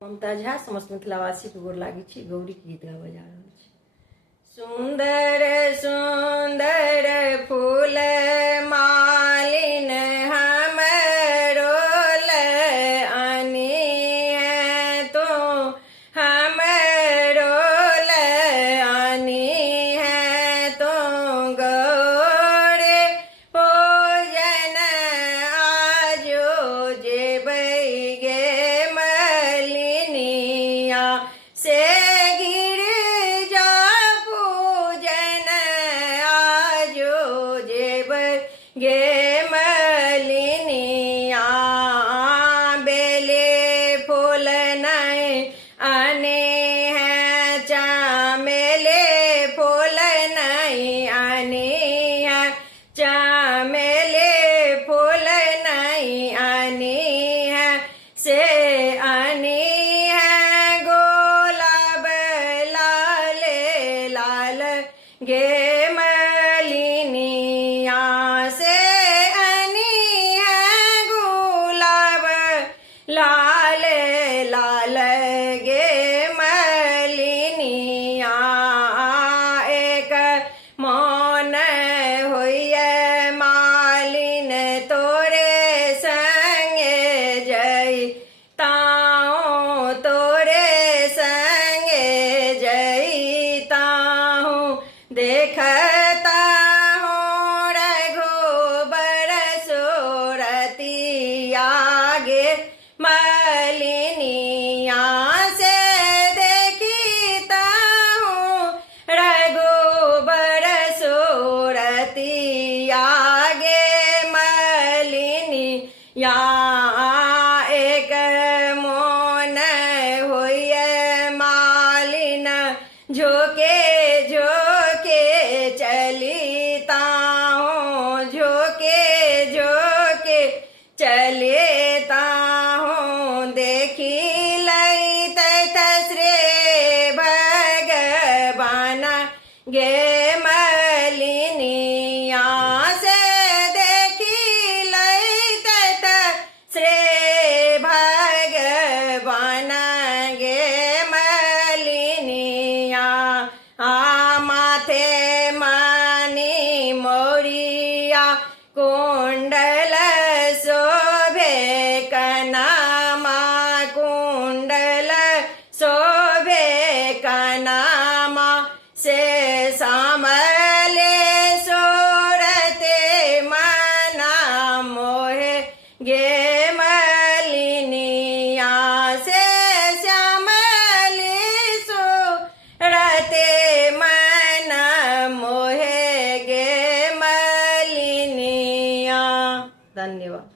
ममता झा समस्त मिथिलावासी के गोर लागी छी। गौरी के गीत गाबे जा रहल छी। सुंदर सुंदर फूल मालिन हमरो आनी है तो हमरो आनी है तो गौरे भोजन आजो जेबै गे मलिनिया से गिरजा पूजन आजो जेबै गे मलिनिया बेले फूल नहीं आने हैं चामेले फूल नहीं आने हैं चामेले फूल नहीं आने हैं से आने हैं गुलाब लाल लाल गे मलिनिया से आने हैं गुलाब लाल लाल गे मलिनिया एक मौन होइए मालिन तोरे संगे जय ताऊं तोरे संगे जय ताऊं देखता हूँ रघुबर सोरतिया गे मलिनिया से देखता हूँ रघुबर सोरतिया गे मलिनिया एक मोन होइए मालिन झोके झोके चलिता हूँ झोके झोके चलेता हूँ देखी लैत श्री भगवान गे मलिनिया से देखी लैत श्री भगवान गे मलिनिया माथे मानी मोरिया कुंडल शोभे कनामा कुंडल शोभे कनामा से सामले सोरते मना मोहे गे मलिनिया से श्यामले सोरते मन मोहे गे मलिनिया। धन्यवाद।